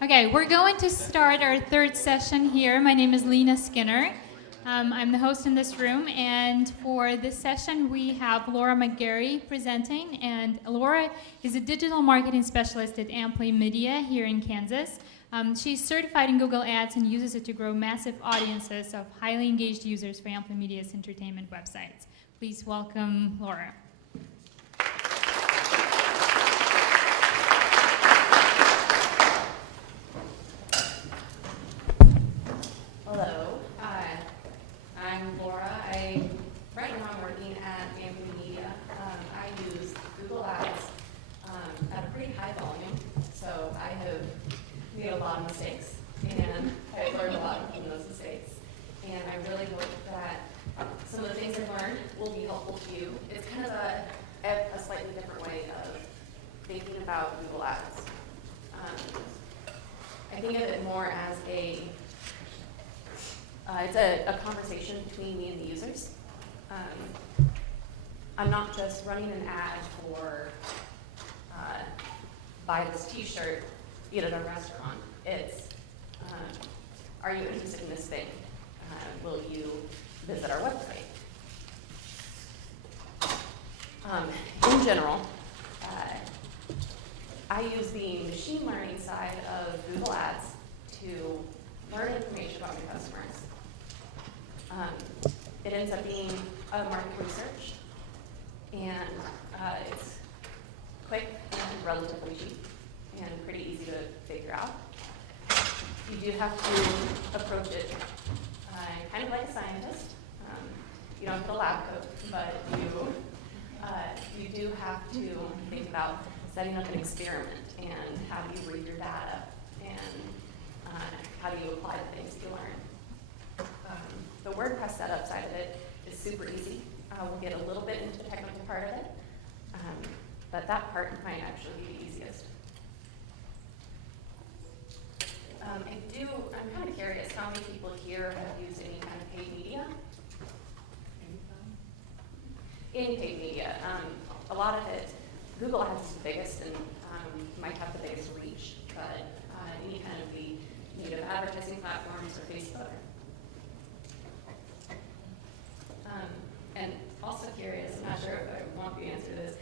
Okay, we're going to start our third session here. My name is Lena Skinner. I'm the host in this room, and for this session we have Laura McGarry presenting, and Laura is a digital marketing specialist at Ampli Media here in Kansas. She's certified in Google Ads and uses it to grow massive audiences of highly engaged users for Ampli Media's entertainment websites. Please welcome Laura. Hello, I'm Laura. Right now I'm working at Ampli Media. I use Google Ads at a pretty high volume, so I have made a lot of mistakes, and I've learned a lot from those mistakes. And I really hope that some of the things I've learned will be helpful to you. It's kind of a slightly different way of thinking about Google Ads. I think of it more as it's a conversation between me and the users. I'm not just running an ad for buy this t-shirt, eat at a restaurant. It's, are you interested in this thing? Will you visit our website? In general, I use the machine learning side of Google Ads to learn information about my customers. It ends up being a market research, and it's quick and relatively cheap and pretty easy to figure out. You do have to approach it kind of like a scientist. You don't get a lab coat, but you do have to think about setting up an experiment and how do you read your data and how do you apply the things you learn. The WordPress setup side of it is super easy. We'll get a little bit into the technical part of it, but that part might actually be the easiest. I'm kind of curious how many people here have used any kind of paid media? Any paid media. A lot of it, Google Ads is the biggest and might have the biggest reach, but any kind of the native advertising platforms or Facebook. And also curious, I'm not sure if I want the answer to this,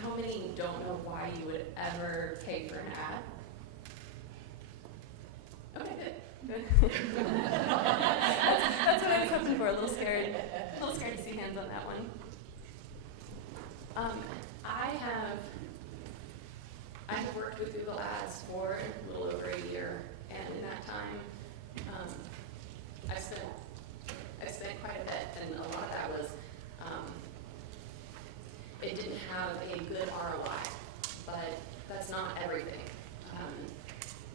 how many don't know why you would ever pay for an ad? Okay, good. That's what I was hoping for, a little scared to see hands on that one. I have worked with Google Ads for a little over a year, and in that time, I spent quite a bit, and a lot of that was, it didn't have a good ROI, but that's not everything.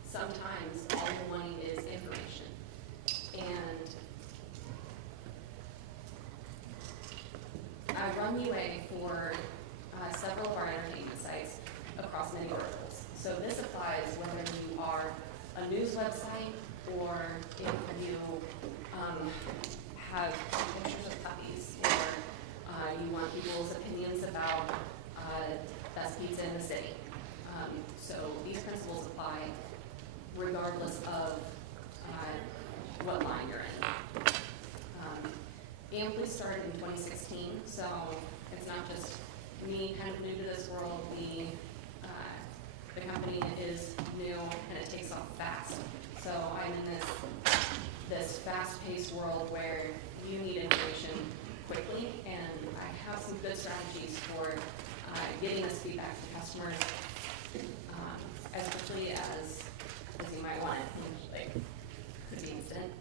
Sometimes all you want is information, and I run UA for several of our entertainment sites across many verticals. So this applies whether you are a news website or if you have pictures of puppies, or you want people's opinions about best pizza in the city. So these principles apply regardless of what line you're in. Ampli started in 2016, so it's not just me kind of new to this world. The company is new and it takes off fast. So I'm in this fast-paced world where you need information quickly, and I have some good strategies for getting this feedback to customers as quickly as you might want it, which like could be instant.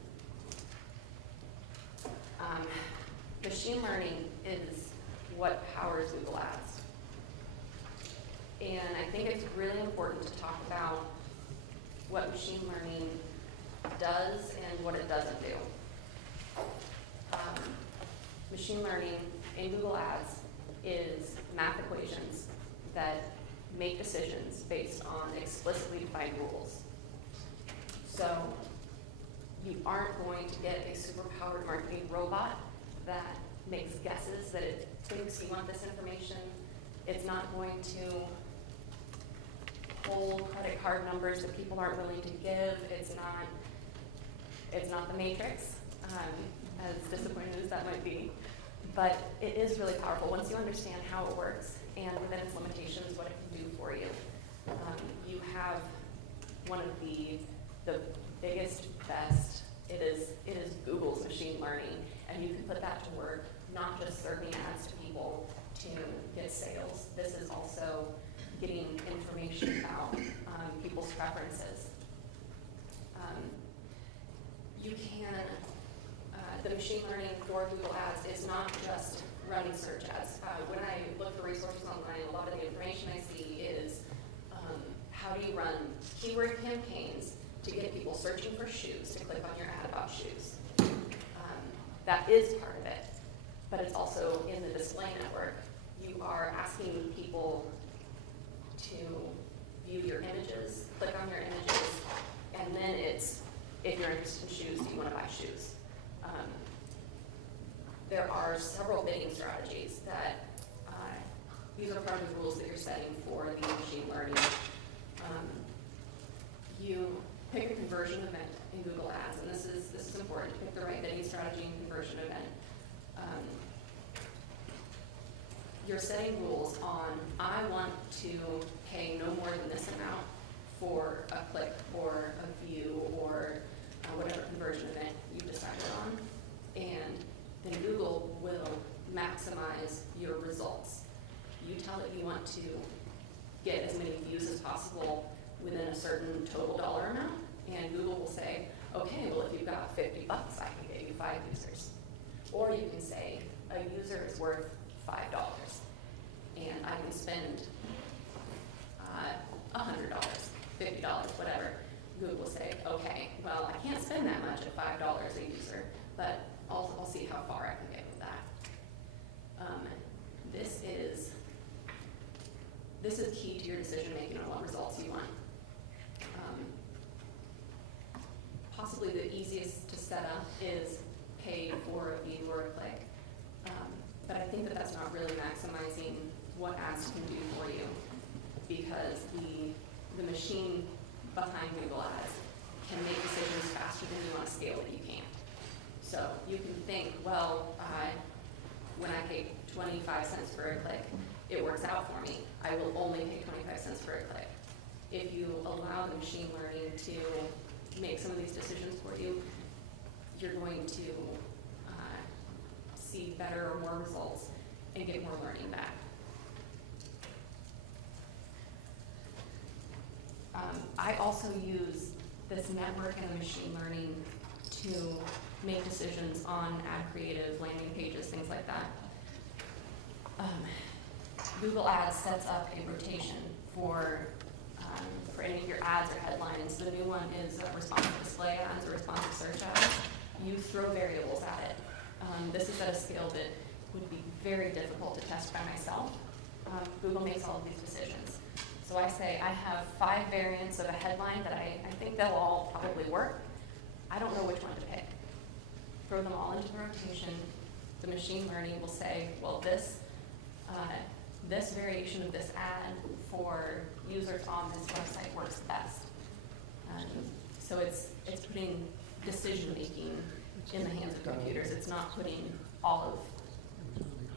Machine learning is what powers Google Ads. And I think it's really important to talk about what machine learning does and what it doesn't do. Machine learning in Google Ads is math equations that make decisions based on explicitly defined rules. So you aren't going to get a superpowered marketing robot that makes guesses that it thinks you want this information. It's not going to whole credit card numbers that people aren't willing to give. It's not the Matrix, as disappointing as that might be. But it is really powerful once you understand how it works and within its limitations what it can do for you. You have one of the biggest, best, it is Google's machine learning, and you can put that to work, not just serving ads to people to get sales. This is also getting information about people's preferences. You can, the machine learning for Google Ads is not just running search ads. When I look for resources online, a lot of the information I see is how do you run keyword campaigns to get people searching for shoes to click on your ad about shoes. That is part of it, but it's also in the display network. You are asking people to view your images, click on your images, and then it's, if you're interested in shoes, do you want to buy shoes? There are several bidding strategies that, these are part of the rules that you're setting for the machine learning. You pick a conversion event in Google Ads, and this is important, to pick the right bidding strategy and conversion event. You're setting rules on, I want to pay no more than this amount for a click or a view or whatever conversion event you've decided on, and then Google will maximize your results. You tell it you want to get as many views as possible within a certain total dollar amount, and Google will say, okay, well, if you've got $50, I can get you 5 users. Or you can say, a user is worth $5, and I can spend $100, $50, whatever. Google will say, okay, well, I can't spend that much at $5 a user, but I'll see how far I can get with that. This is key to your decision making on what results you want. Possibly the easiest to set up is pay for a view or a click, but I think that that's not really maximizing what ads can do for you, because the machine behind Google Ads can make decisions faster than you on a scale that you can't. So you can think, well, when I pay 25 cents for a click, it works out for me. I will only pay 25 cents for a click. If you allow the machine learning to make some of these decisions for you, you're going to see better or more results and get more learning back. I also use this network and the machine learning to make decisions on ad creative, landing pages, things like that. Google Ads sets up a rotation for any of your ads or headlines. The new one is responsive display ads or responsive search ads. You throw variables at it. This is at a scale that would be very difficult to test by myself. Google makes all of these decisions. So I say, I have 5 variants of a headline that I think they'll all probably work. I don't know which one to pick. Throw them all into the rotation. The machine learning will say, well, this variation of this ad for users on this website works best. So it's putting decision making in the hands of computers. It's not putting all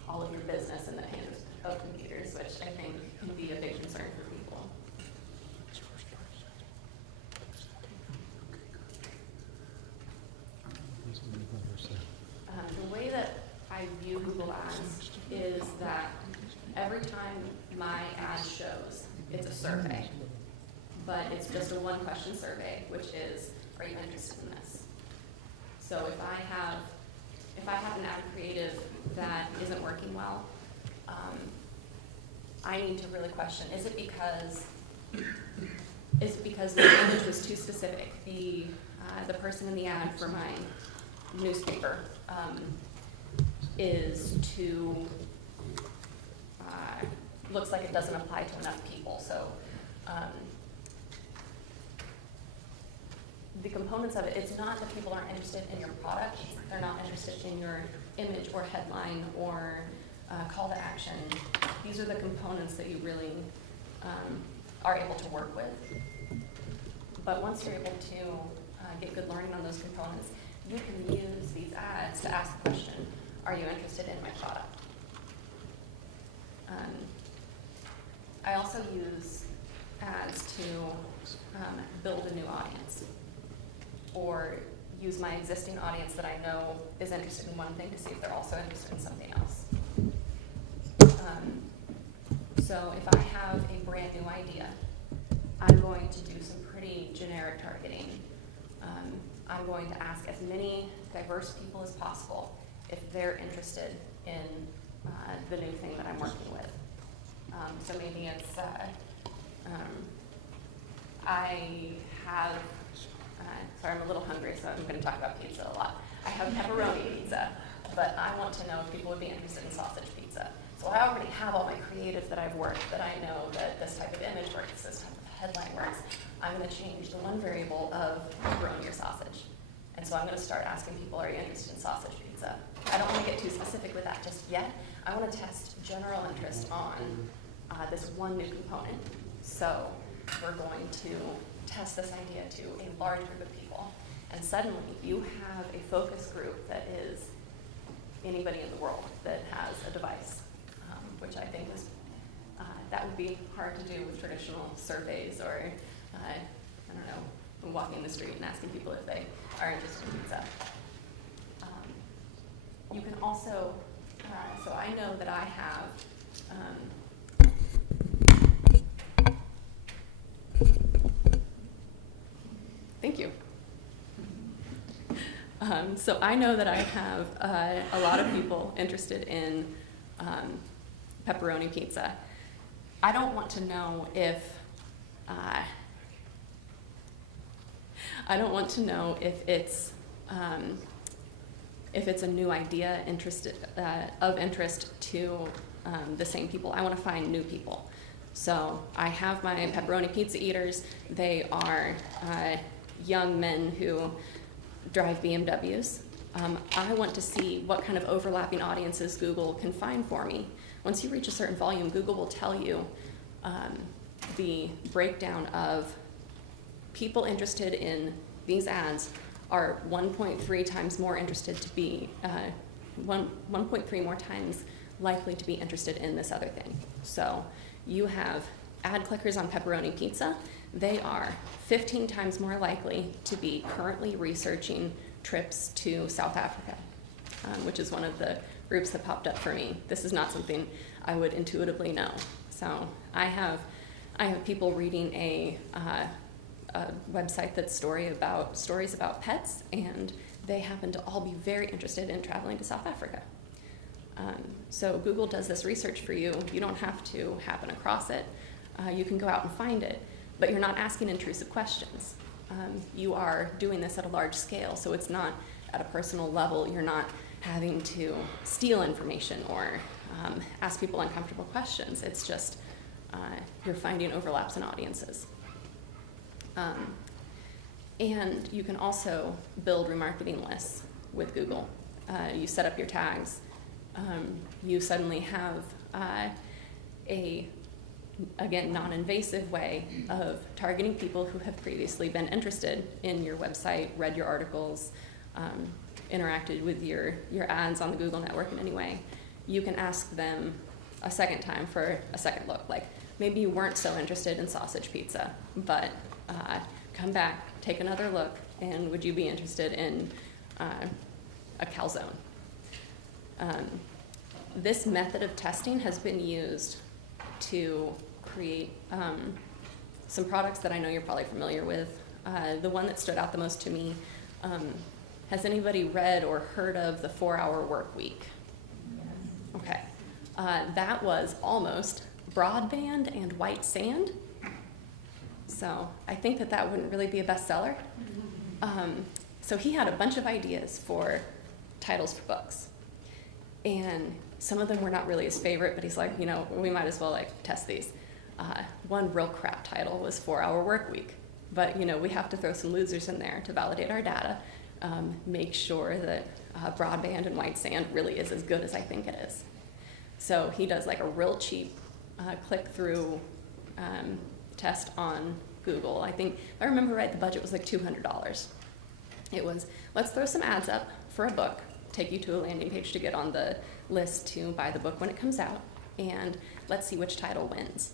of your business in the hands of computers, which I think can be a big concern for people. The way that I view Google Ads is that every time my ad shows, it's a survey, but it's just a 1-question survey, which is, are you interested in this? So if I have an ad creative that isn't working well, I need to really question, is it because the image was too specific? The person in the ad for my newspaper is too, looks like it doesn't apply to enough people. So the components of it, it's not that people aren't interested in your product, they're not interested in your image or headline or call to action. These are the components that you really are able to work with. But once you're able to get good learning on those components, you can use these ads to ask the question, are you interested in my product? I also use ads to build a new audience, or use my existing audience that I know is interested in one thing to see if they're also interested in something else. So if I have a brand new idea, I'm going to do some pretty generic targeting. I'm going to ask as many diverse people as possible if they're interested in the new thing that I'm working with. So maybe it's, I have, sorry, I'm a little hungry, so I'm going to talk about pizza a lot. I have pepperoni pizza, but I want to know if people would be interested in sausage pizza. So I already have all my creative that I've worked, that I know that this type of image works, this type of headline works. I'm going to change the one variable of pepperoni or sausage. And so I'm going to start asking people, are you interested in sausage pizza? I don't want to get too specific with that just yet. I want to test general interest on this one new component. So we're going to test this idea to a large group of people. And suddenly you have a focus group that is anybody in the world that has a device, which I think is, that would be hard to do with traditional surveys or, I don't know, walking the street and asking people if they are interested in pizza. You can also, so I know that I have, thank you. So I know that I have a lot of people interested in pepperoni pizza. I don't want to know if it's a new idea of interest to the same people. I want to find new people. So I have my pepperoni pizza eaters. They are young men who drive BMWs. I want to see what kind of overlapping audiences Google can find for me. Once you reach a certain volume, Google will tell you the breakdown of people interested in these ads are 1.3 times more interested to be, 1.3 more times likely to be interested in this other thing. So you have ad clickers on pepperoni pizza. They are 15 times more likely to be currently researching trips to South Africa, which is one of the groups that popped up for me. This is not something I would intuitively know. So I have people reading a website that's stories about pets, and they happen to all be very interested in traveling to South Africa. So Google does this research for you. You don't have to happen across it. You can go out and find it, but you're not asking intrusive questions. You are doing this at a large scale, so it's not at a personal level. You're not having to steal information or ask people uncomfortable questions. It's just you're finding overlaps in audiences. And you can also build remarketing lists with Google. You set up your tags. You suddenly have again, non-invasive way of targeting people who have previously been interested in your website, read your articles, interacted with your ads on the Google network in any way. You can ask them a second time for a second look. Like, maybe you weren't so interested in sausage pizza, but come back, take another look, and would you be interested in a calzone? This method of testing has been used to create some products that I know you're probably familiar with. The one that stood out the most to me, has anybody read or heard of the 4-Hour Work Week? Okay. That was almost broadband and white sand. So I think that wouldn't really be a bestseller. So he had a bunch of ideas for titles for books. And some of them were not really his favorite, but he's like, we might as well test these. One real crap title was 4-Hour Work Week. But we have to throw some losers in there to validate our data, make sure that broadband and white sand really is as good as I think it is. So he does a real cheap click-through test on Google. I think, if I remember right, the budget was like $200. It was, let's throw some ads up for a book, take you to a landing page to get on the list to buy the book when it comes out, and let's see which title wins.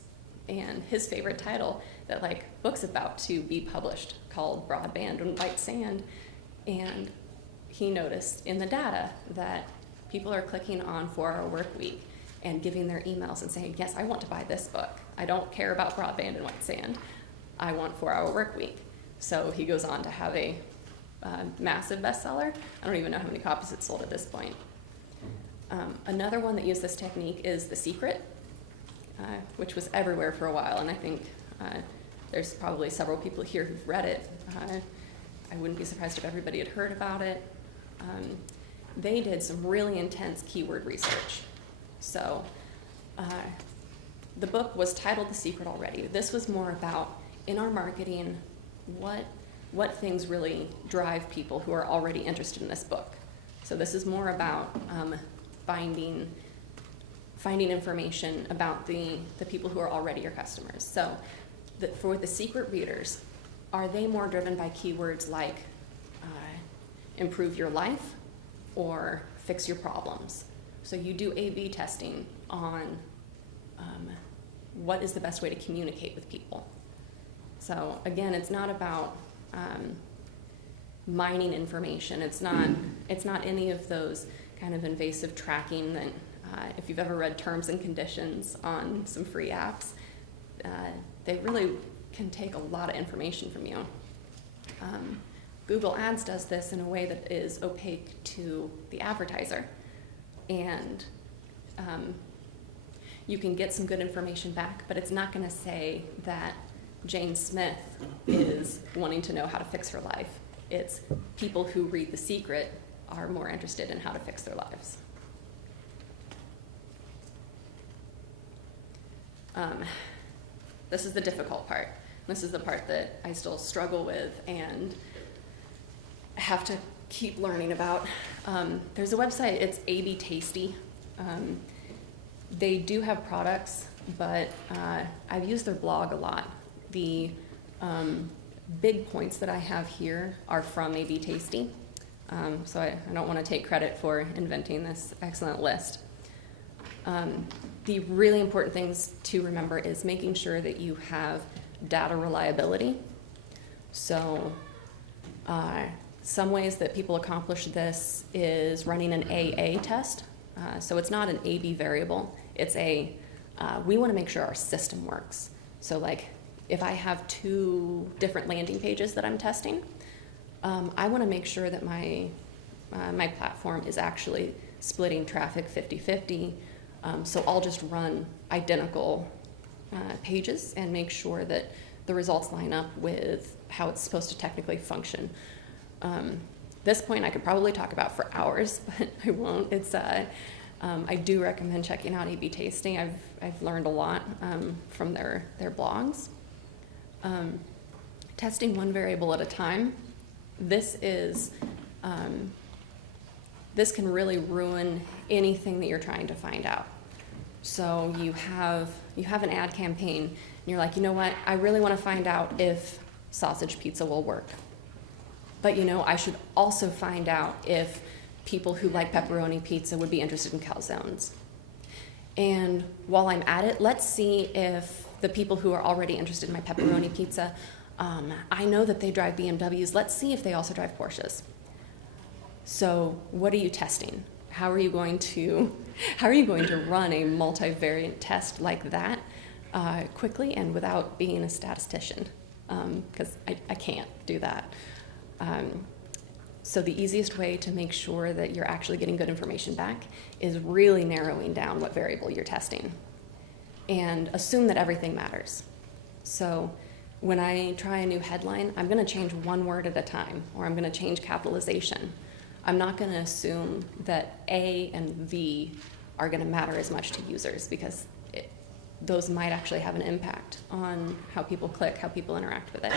And his favorite title that like book's about to be published called Broadband and White Sand, and he noticed in the data that people are clicking on 4-Hour Work Week and giving their emails and saying, yes, I want to buy this book. I don't care about Broadband and White Sand. I want 4-Hour Work Week. So he goes on to have a massive bestseller. I don't even know how many copies it sold at this point. Another one that used this technique is The Secret, which was everywhere for a while, and I think there's probably several people here who've read it. I wouldn't be surprised if everybody had heard about it. They did some really intense keyword research. So the book was titled The Secret already. This was more about, in our marketing, what things really drive people who are already interested in this book. So this is more about finding information about the people who are already your customers. So for the secret readers, are they more driven by keywords like improve your life or fix your problems? So you do A/B testing on what is the best way to communicate with people. So again, it's not about mining information. It's not any of those kind of invasive tracking that if you've ever read terms and conditions on some free apps, they really can take a lot of information from you. Google Ads does this in a way that is opaque to the advertiser, and you can get some good information back, but it's not going to say that Jane Smith is wanting to know how to fix her life. It's people who read The Secret are more interested in how to fix their lives. This is the difficult part. This is the part that I still struggle with and have to keep learning about. There's a website, it's AB Tasty. They do have products, but I've used their blog a lot. The big points that I have here are from AB Tasty. So I don't want to take credit for inventing this excellent list. The really important things to remember is making sure that you have data reliability. So some ways that people accomplish this is running an AA test. So it's not an A/B variable. It's we want to make sure our system works. So like if I have 2 different landing pages that I'm testing, I want to make sure that my platform is actually splitting traffic 50-50. So I'll just run identical pages and make sure that the results line up with how it's supposed to technically function. This point I could probably talk about for hours, but I won't. It's I do recommend checking out A/B Tasting. I've learned a lot from their blogs. Testing one variable at a time. This can really ruin anything that you're trying to find out. So you have an ad campaign, and you're like, you know what? I really want to find out if sausage pizza will work. But I should also find out if people who like pepperoni pizza would be interested in calzones. And while I'm at it, let's see if the people who are already interested in my pepperoni pizza, I know that they drive BMWs. Let's see if they also drive Porsches. So what are you testing? How are you going to run a multivariate test like that quickly and without being a statistician? Because I can't do that. So the easiest way to make sure that you're actually getting good information back is really narrowing down what variable you're testing and assume that everything matters. So when I try a new headline, I'm going to change one word at a time, or I'm going to change capitalization. I'm not going to assume that A and V are going to matter as much to users, because those might actually have an impact on how people click, how people interact with it.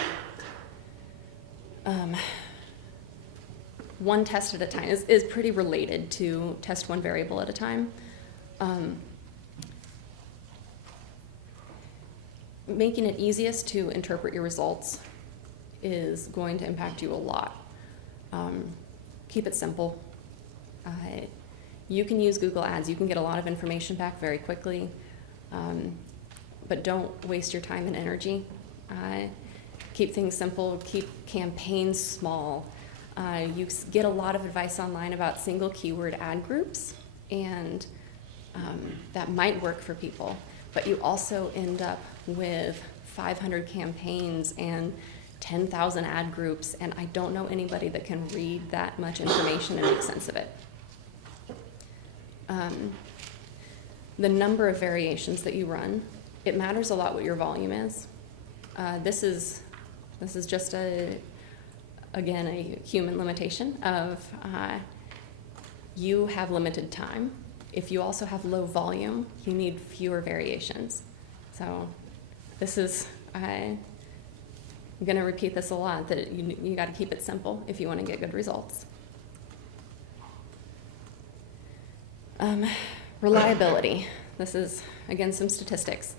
One test at a time is pretty related to test one variable at a time. making it easiest to interpret your results is going to impact you a lot. Keep it simple. You can use Google Ads. You can get a lot of information back very quickly, but don't waste your time and energy. Keep things simple. Keep campaigns small. You get a lot of advice online about single keyword ad groups, and that might work for people, but you also end up with 500 campaigns and 10,000 ad groups, and I don't know anybody that can read that much information and make sense of it. The number of variations that you run, it matters a lot what your volume is. This is just again, a human limitation of you have limited time. If you also have low volume, you need fewer variations. So this is, I'm going to repeat this a lot, that you got to keep it simple if you want to get good results. Reliability. This is, again, some statistics.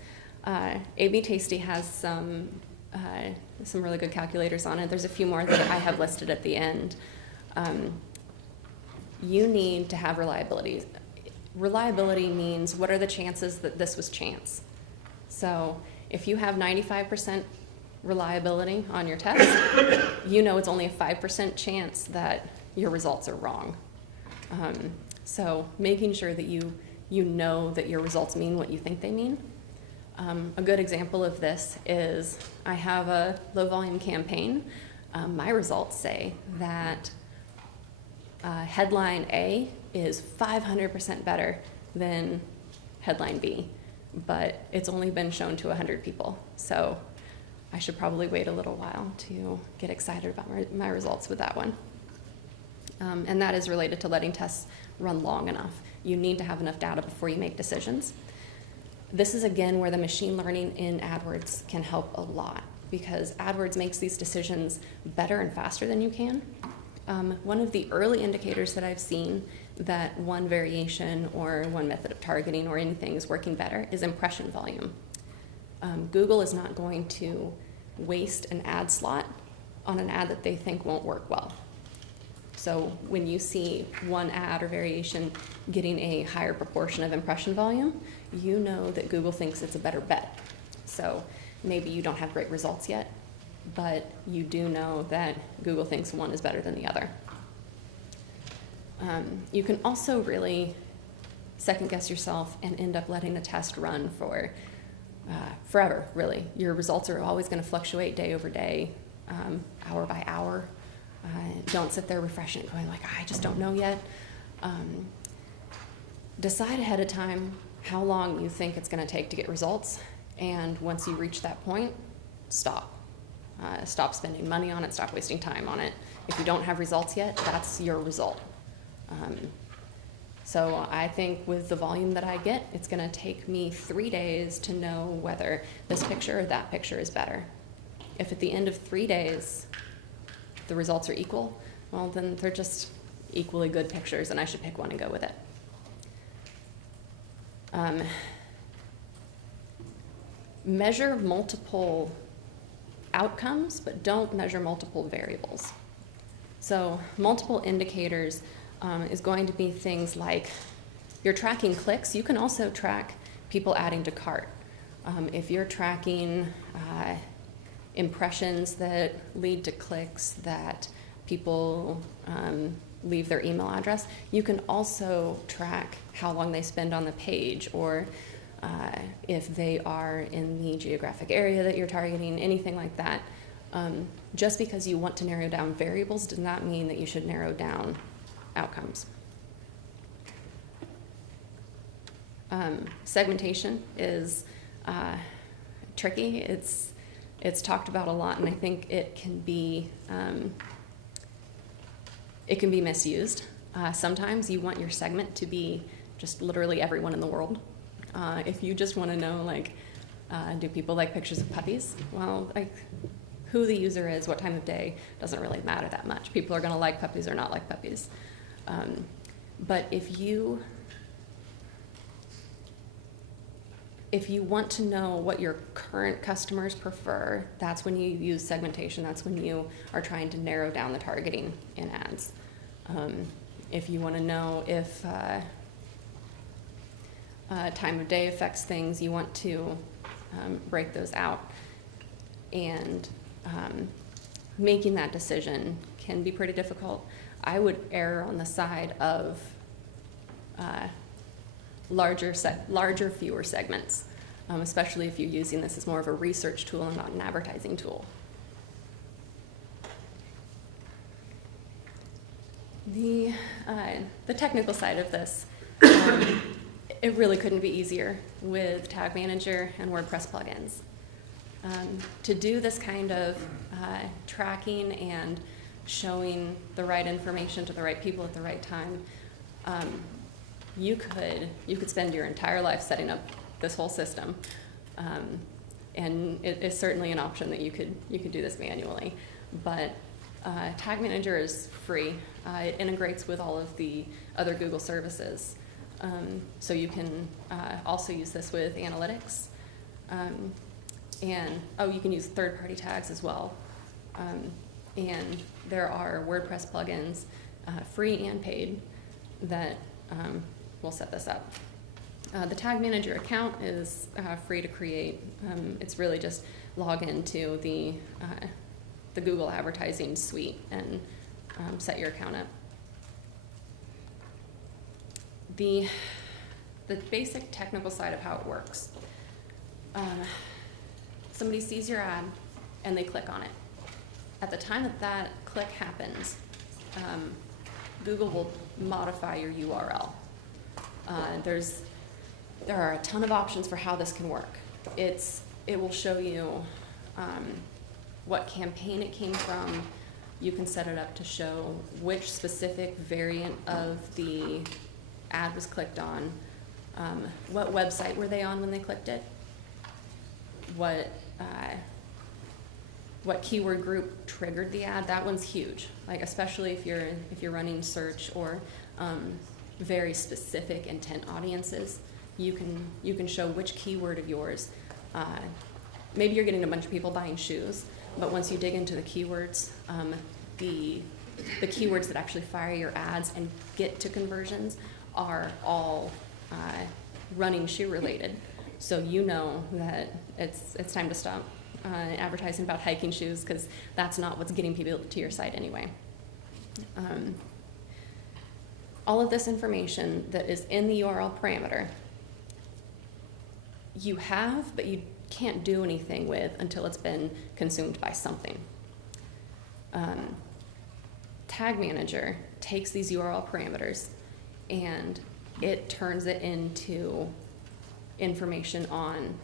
A/B Tasty has some really good calculators on it. There's a few more that I have listed at the end. You need to have reliability. Reliability means, what are the chances that this was chance? So if you have 95% reliability on your test, you know it's only a 5% chance that your results are wrong. So making sure that you know that your results mean what you think they mean. A good example of this is I have a low volume campaign. My results say that headline A is 500% better than headline B, but it's only been shown to 100 people. So I should probably wait a little while to get excited about my results with that one. And that is related to letting tests run long enough. You need to have enough data before you make decisions. This is, again, where the machine learning in AdWords can help a lot, because AdWords makes these decisions better and faster than you can. One of the early indicators that I've seen that one variation or one method of targeting or anything is working better is impression volume. Google is not going to waste an ad slot on an ad that they think won't work well. So when you see one ad or variation getting a higher proportion of impression volume, you know that Google thinks it's a better bet. So maybe you don't have great results yet, but you do know that Google thinks one is better than the other. You can also really second guess yourself and end up letting the test run for forever, really. Your results are always going to fluctuate day over day, hour by hour. Don't sit there refreshing it, going like, I just don't know yet. Decide ahead of time how long you think it's going to take to get results, and once you reach that point, stop. Stop spending money on it, stop wasting time on it. If you don't have results yet, that's your result. So I think with the volume that I get, it's going to take me 3 days to know whether this picture or that picture is better. If at the end of 3 days the results are equal, well, then they're just equally good pictures, and I should pick one and go with it. Measure multiple outcomes, but don't measure multiple variables. So multiple indicators is going to be things like, you're tracking clicks. You can also track people adding to cart. If you're tracking impressions that lead to clicks, that people leave their email address, you can also track how long they spend on the page, or if they are in the geographic area that you're targeting, anything like that. Just because you want to narrow down variables does not mean that you should narrow down outcomes. Segmentation is tricky. It's talked about a lot, and I think it can be misused. Sometimes you want your segment to be just literally everyone in the world. If you just want to know, like, do people like pictures of puppies? Well, like, who the user is, what time of day, doesn't really matter that much. People are going to like puppies or not like puppies. But if you If you want to know what your current customers prefer, that's when you use segmentation. That's when you are trying to narrow down the targeting in ads. If you want to know if time of day affects things, you want to break those out. And making that decision can be pretty difficult. I would err on the side of larger, fewer segments, especially if you're using this as more of a research tool and not an advertising tool. The technical side of this, it really couldn't be easier with Tag Manager and WordPress plugins. To do this kind of tracking and showing the right information to the right people at the right time, you could spend your entire life setting up this whole system, and it is certainly an option that you could do this manually. But Tag Manager is free. It integrates with all of the other Google services, so you can also use this with analytics, and you can use third-party tags as well. And there are WordPress plugins, free and paid, that will set this up. The Tag Manager account is free to create. It's really just log into the Google advertising suite and set your account up. The basic technical side of how it works. Somebody sees your ad and they click on it. At the time that that click happens, Google will modify your URL. There are a ton of options for how this can work. It will show you what campaign it came from. You can set it up to show which specific variant of the ad was clicked on, what website were they on when they clicked it, what keyword group triggered the ad. That one's huge, like especially if you're running search or very specific intent audiences. You can show which keyword of yours. Maybe you're getting a bunch of people buying shoes, but once you dig into the keywords, the keywords that actually fire your ads and get to conversions are all running shoe related. So you know that it's time to stop advertising about hiking shoes, because that's not what's getting people to your site anyway. All of this information that is in the URL parameter, you have, but you can't do anything with until it's been consumed by something. Tag Manager takes these URL parameters and it turns it into information on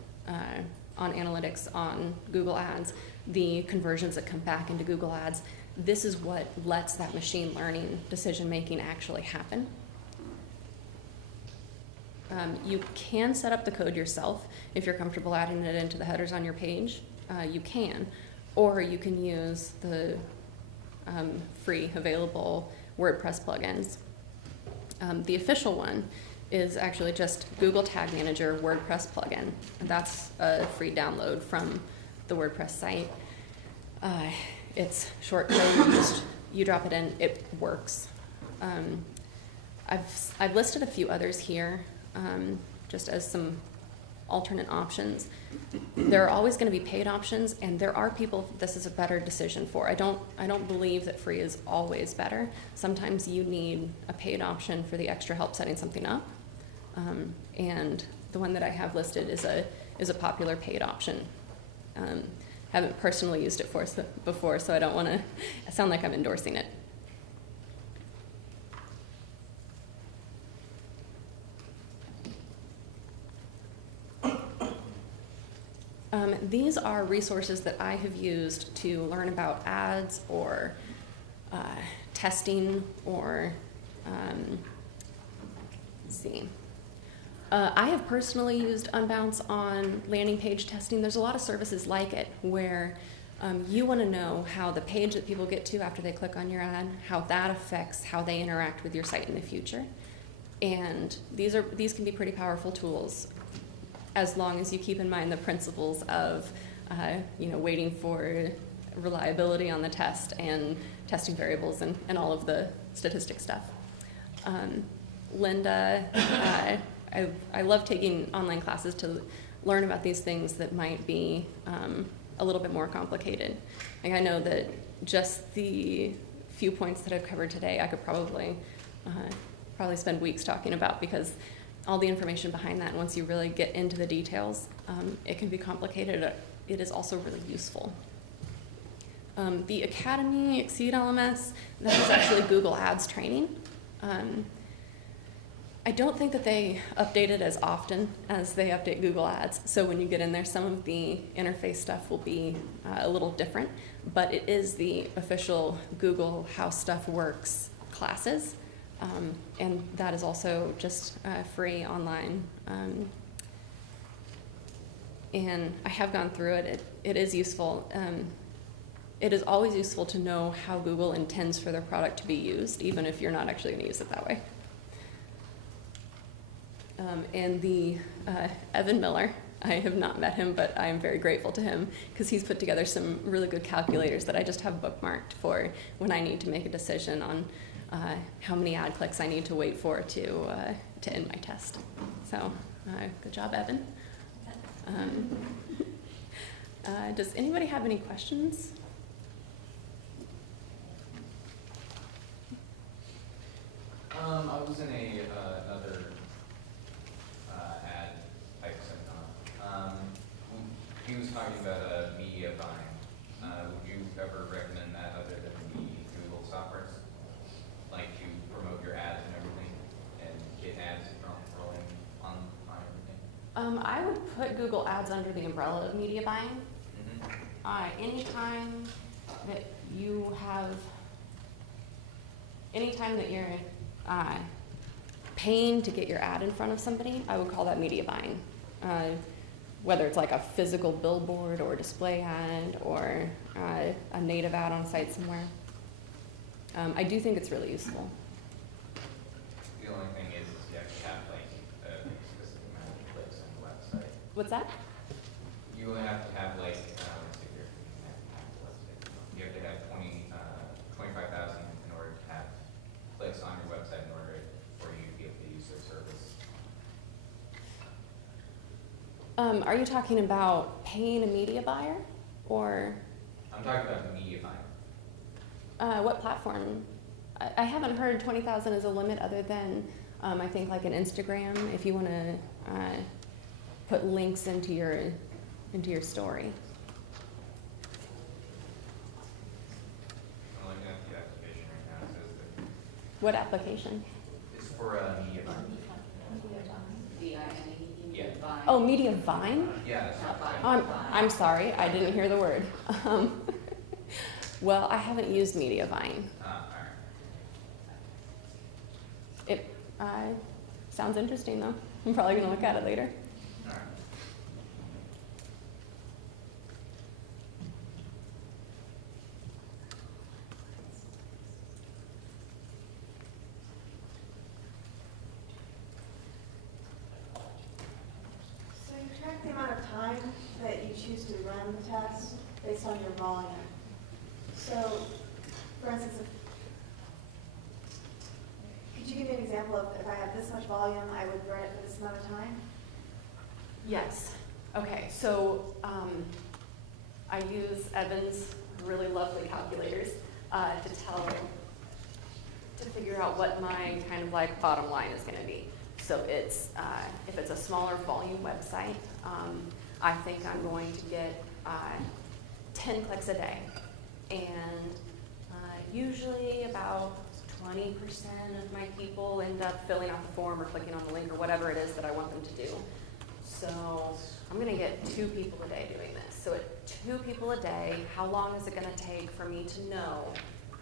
analytics, on Google Ads, the conversions that come back into Google Ads. This is what lets that machine learning decision making actually happen. You can set up the code yourself if you're comfortable adding it into the headers on your page. You can, or you can use the free available WordPress plugins. The official one is actually just Google Tag Manager WordPress plugin. That's a free download from the WordPress site. It's short code. You drop it in, it works. I've listed a few others here just as some alternate options. There are always going to be paid options, and there are people this is a better decision for. I don't believe that free is always better. Sometimes you need a paid option for the extra help setting something up, and the one that I have listed is a popular paid option. Haven't personally used it before, so I don't want to sound like I'm endorsing it. These are resources that I have used to learn about ads or testing or, let's see. I have personally used Unbounce on landing page testing. There's a lot of services like it where you want to know how the page that people get to after they click on your ad, how that affects how they interact with your site in the future. And these can be pretty powerful tools. as long as you keep in mind the principles of, waiting for reliability on the test and testing variables and all of the statistic stuff. Linda, I love taking online classes to learn about these things that might be a little bit more complicated. Like, I know that just the few points that I've covered today, I could probably spend weeks talking about, because all the information behind that, once you really get into the details, it can be complicated. It is also really useful. The Academy Exceed LMS, that is actually Google Ads training. I don't think that they update it as often as they update Google Ads. So when you get in there, some of the interface stuff will be a little different, but it is the official Google How Stuff Works classes. And that is also just free online. And I have gone through it. It is useful. It is always useful to know how Google intends for their product to be used, even if you're not actually going to use it that way. And the Evan Miller, I have not met him, but I am very grateful to him, because he's put together some really good calculators that I just have bookmarked for when I need to make a decision on how many ad clicks I need to wait for to end my test. So good job, Evan. Does anybody have any questions? I was in another ad type seminar. He was talking about media buying. Would you ever recommend that other than the Google software? Like, to promote your ads and everything, and get ads rolling on everything? I would put Google Ads under the umbrella of media buying. Anytime that you're paying to get your ad in front of somebody, I would call that media buying. Whether it's like a physical billboard or a display ad or a native ad on a site somewhere. I do think it's really useful. The only thing is you have to have like a specific amount of clicks on the website. What's that? You have to have like, you have to have 25,000 in order to have clicks on your website in order for you to be able to use their service. Are you talking about paying a media buyer, or? I'm talking about the media buying. What platform? I haven't heard 20,000 as a limit, other than I think like an Instagram, if you want to put links into your story. I'm looking at the application right now. It says that What application? it's for media buying. Yeah. Oh, Media Vine? Yeah, that's what I'm saying. I'm sorry, I didn't hear the word. Well, I haven't used Media Vine. All right. It sounds interesting though. I'm probably going to look at it later. All right. So you track the amount of time that you choose to run the test based on your volume. So, for instance, could you give me an example of if I have this much volume, I would run it for this amount of time? Yes. Okay, so I use Evan's really lovely calculators to figure out what my kind of like bottom line is going to be. So it's if it's a smaller volume website, I think I'm going to get 10 clicks a day, and usually about 20% of my people end up filling out the form or clicking on the link or whatever it is that I want them to do. So I'm going to get 2 people a day doing this. So at 2 people a day, how long is it going to take for me to know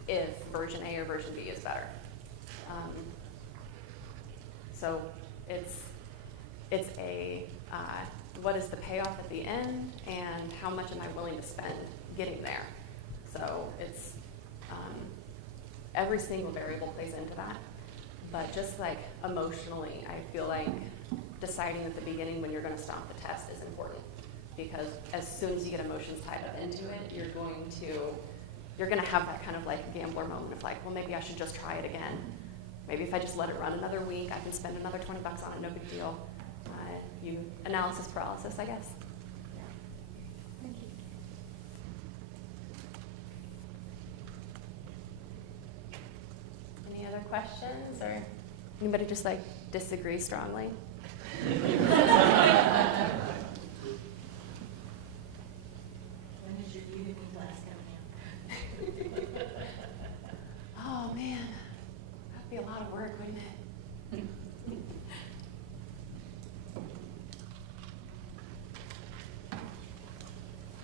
if version A or version B is better? So it's a what is the payoff at the end, and how much am I willing to spend getting there? So it's every single variable plays into that. But just like emotionally, I feel like deciding at the beginning when you're going to stop the test is important, because as soon as you get emotions tied up into it, you're going to have that kind of like gambler moment of like, well, maybe I should just try it again. Maybe if I just let it run another week, I can spend another $20 on it, no big deal. Analysis paralysis, I guess. Yeah. Thank you. Any other questions, or anybody just like disagree strongly? When is your Udemy class coming out? Oh man, that'd be a lot of work, wouldn't it?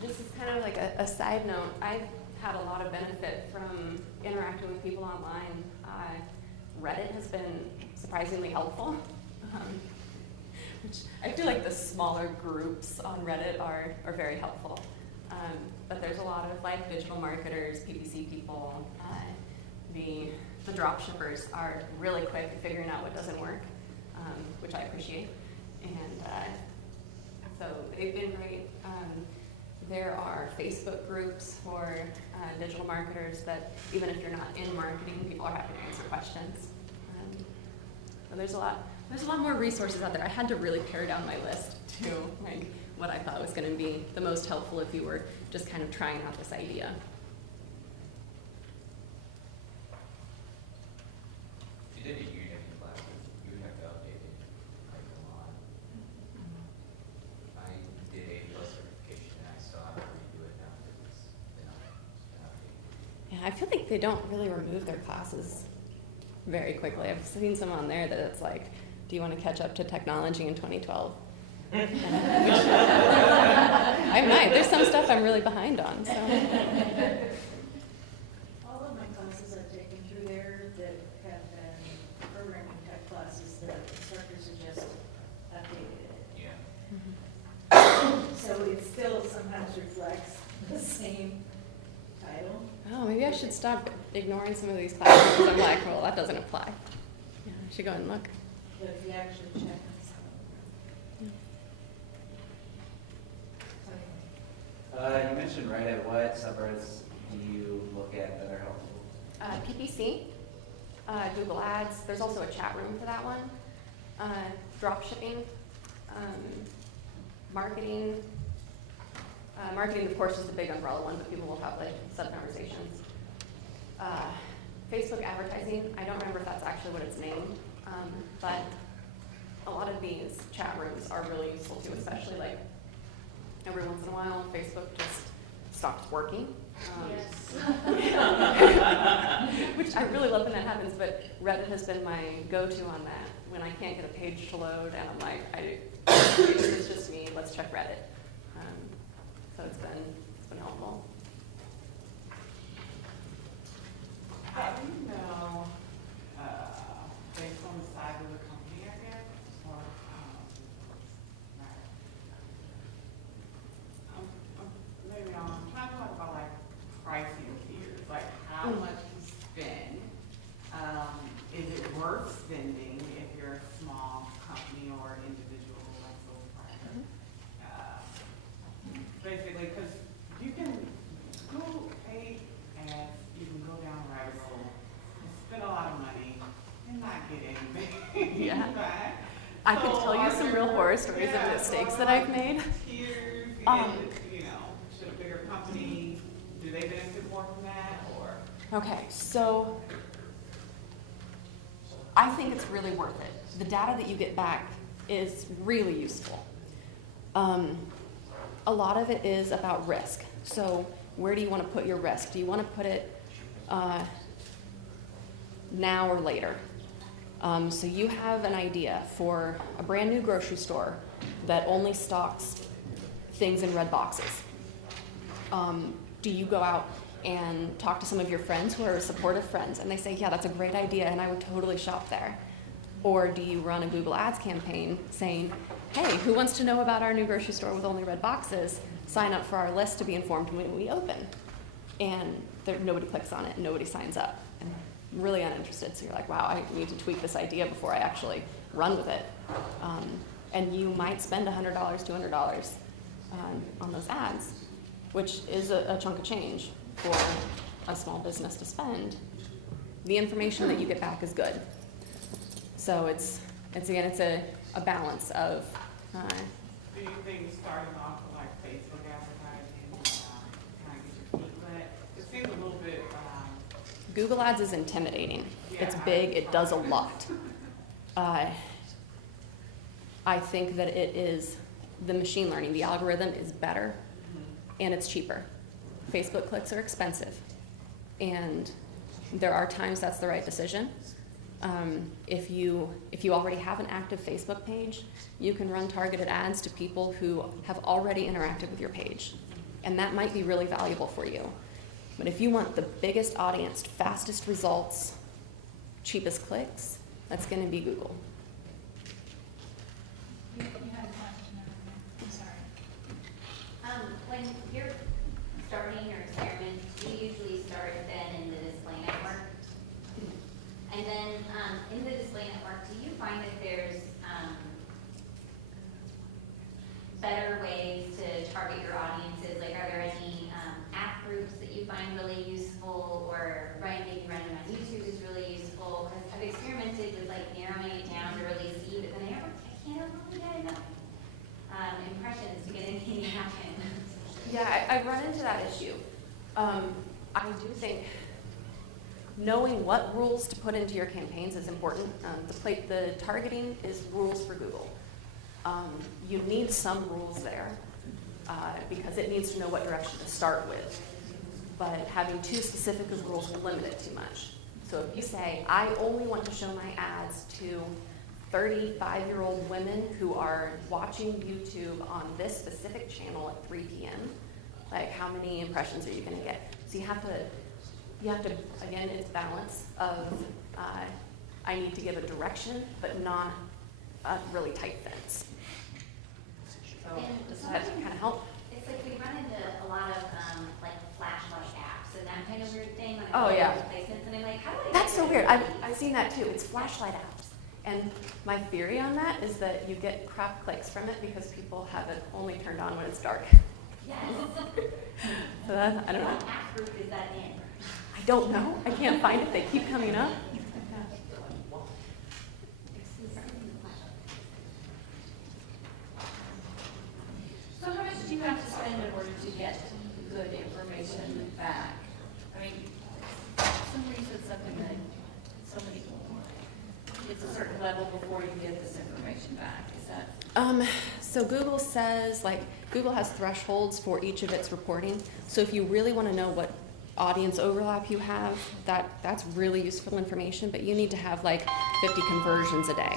This is kind of like a side note. I've had a lot of benefit from interacting with people online. Reddit has been surprisingly helpful. Which I feel like the smaller groups on Reddit are very helpful. But there's a lot of like digital marketers, PPC people. The drop shippers are really quick at figuring out what doesn't work, which I appreciate. And so they've been great. There are Facebook groups for digital marketers that even if you're not in marketing, people are happy to answer questions. So there's a lot more resources out there. I had to really pare down my list to like what I thought was going to be the most helpful if you were just kind of trying out this idea. If you did a Udemy class, you would have to update it like a lot. I did A+ certification and I still have to redo it now because it's been updated. Yeah, I feel like they don't really remove their classes very quickly. I've seen some on there that it's like, do you want to catch up to technology in 2012? I might. There's some stuff I'm really behind on. So. All of my classes I've taken through there that have been programming type classes, the instructors have just updated it. Yeah. So it still sometimes reflects the same title. Oh, maybe I should stop ignoring some of these classes because I'm like, well, that doesn't apply. Yeah, I should go and look. But if you actually check it, You mentioned Reddit. What subreddits do you look at that are helpful? PPC, Google Ads. There's also a chat room for that one. Drop shipping, marketing. Marketing, of course, is the big umbrella one, but people will have like sub-conversations. Facebook advertising, I don't remember if that's actually what it's named, but a lot of these chat rooms are really useful too, especially like every once in a while, Facebook just stops working. Which I really love when that happens, but Reddit has been my go-to on that. When I can't get a page to load and I'm like, it's just me, let's check Reddit. So it's been helpful. How do you know, based on the size of the company, I guess, or, maybe I'm trying to talk about like pricing tiers, like how much you spend. Is it worth spending if you're a small company or individual like sole proprietor? Basically, because you can go pay ads, you can go down a rabbit hole, and spend a lot of money and not get anything Yeah. back. I could So tell you are some there real horror stories yeah, of mistakes so that are I've there made. Tiers, you know, should a bigger company, do they benefit more from that, or? Okay, so I think it's really worth it. The data that you get back is really useful. A lot of it is about risk. So where do you want to put your risk? Do you want to put it now or later? So you have an idea for a brand new grocery store that only stocks things in red boxes. Do you go out and talk to some of your friends who are supportive friends and they say, yeah, that's a great idea and I would totally shop there? Or do you run a Google Ads campaign saying, hey, who wants to know about our new grocery store with only red boxes? Sign up for our list to be informed when we open. And nobody clicks on it, and nobody signs up. And I'm really uninterested, so you're like, wow, I need to tweak this idea before I actually run with it. And you might spend $100, $200 on those ads, which is a chunk of change for a small business to spend. The information that you get back is good. So it's a balance of. Do you think starting off with like Facebook advertising, kind of get your feet wet? It seems a little bit. Google Ads is intimidating. Yeah, It's big. It does a lot. I think that it is the machine learning. The algorithm is better, and it's cheaper. Facebook clicks are expensive, and there are times that's the right decision. If you already have an active Facebook page, you can run targeted ads to people who have already interacted with your page, and that might be really valuable for you. But if you want the biggest audience, fastest results, cheapest clicks, that's going to be Google. You had a question over there. I'm sorry. When you're starting your experiment, you usually start then in the display network. And then in the display network, do you find that there's better ways to target your audiences? Like, are there any app groups that you find really useful, or maybe running on YouTube is really useful? Because I've experimented with like narrowing it down to really see, but then I can't really get enough impressions to get anything to happen. Yeah, I've run into that issue. I do think knowing what rules to put into your campaigns is important. The targeting is rules for Google. You need some rules there because it needs to know what direction to start with. But having too specific of rules will limit it too much. So if you say, I only want to show my ads to 35-year-old women who are watching YouTube on this specific channel at 3 p.m., like how many impressions are you going to get? So you have to, again, it's balance of I need to give a direction, but not a really tight fence. So does that kind of help? It's like we run into a lot of like flashlight apps and that kind of weird thing. When Oh, yeah. Placements, and I'm like, how do I? That's so weird. I've seen that too. It's flashlight apps. And my theory on that is that you get crap clicks from it because people have it only turned on when it's dark. Yes. So that, I don't know. What app group is that in? I don't know. I can't find it. They keep coming up. So how much do you have to spend in order to get good information back? I mean, somebody said something that somebody, it's a certain level before you get this information back, is that? So Google says, like, Google has thresholds for each of its reporting. So if you really want to know what audience overlap you have, that's really useful information, but you need to have like 50 conversions a day.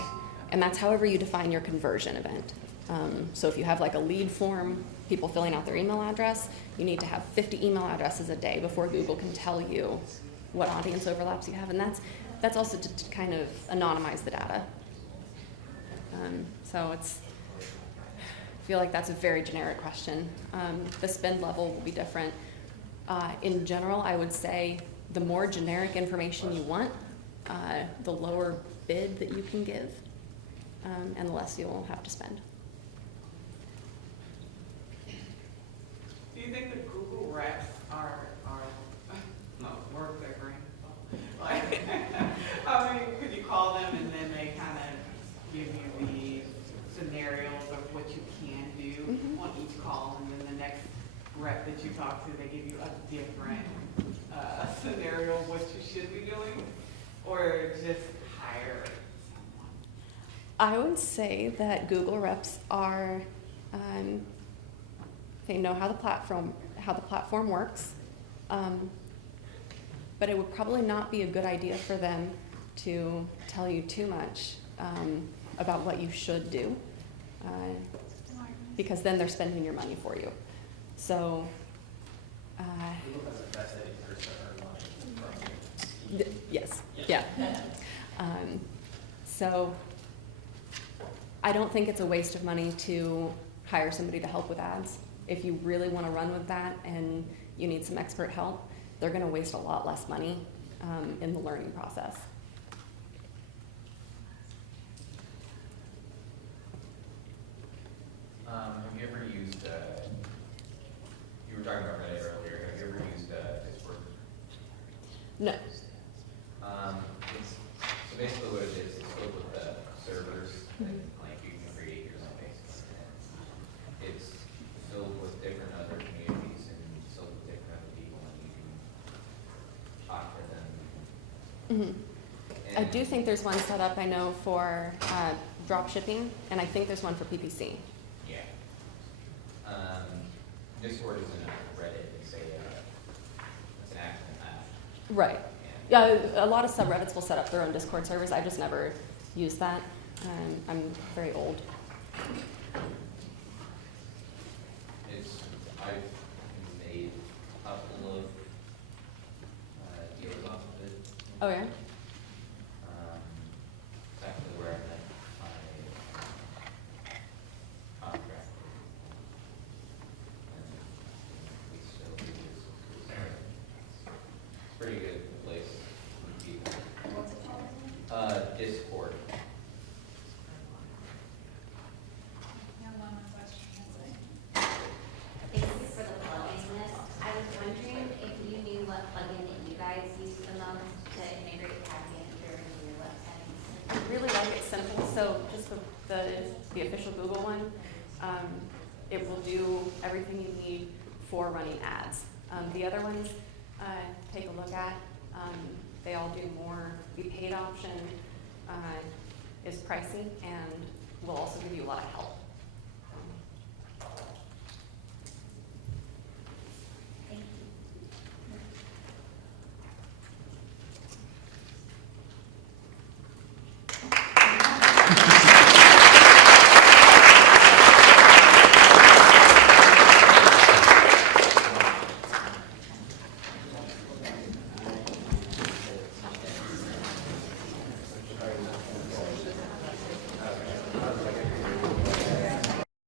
And that's however you define your conversion event. So if you have like a lead form, people filling out their email address, you need to have 50 email addresses a day before Google can tell you what audience overlaps you have. And that's also to kind of anonymize the data. So I feel like that's a very generic question. The spend level will be different. In general, I would say the more generic information you want, the lower bid that you can give, and the less you'll have to spend. Do you think the Google reps are not worth their brain? Like, I mean, could you call them and then they kind of give you the scenarios of what you can do on each call, and then the next rep that you talk to, they give you a different scenario of what you should be doing, or just hire someone? I would say that Google reps are, they know how the platform works, but it would probably not be a good idea for them to tell you too much about what you should do, because then they're spending your money for you. So, yes, yeah. So, I don't think it's a waste of money to hire somebody to help with ads. If you really want to run with that and you need some expert help, they're going to waste a lot less money in the learning process. Have you ever used, you were talking about Reddit earlier, have you ever used Discord? No. So basically what it is, it's filled with servers, like you can create your own basically. And it's filled with different other communities and filled with different other people, and you can talk to them. Mm-hmm. I do think there's one set up, I know, for drop shipping, and I think there's one for PPC. Yeah. Discord isn't a Reddit, it's an accident app. Right. And Yeah, a lot of subreddits will set up their own Discord servers. I've just never used that. I'm very old. I've made a couple of deals off of it. Oh yeah? It's actually where I met my contractor. And we still do this. It's pretty good place to be. What's it called? Discord. Thank you for the plugin list. I was wondering if you knew what plugin that you guys use the most to integrate tag manager into your website. I really like it simple. So just the official Google one, it will do everything you need for running ads. The other ones, take a look at. They all do more. The paid option is pricey and will also give you a lot of help.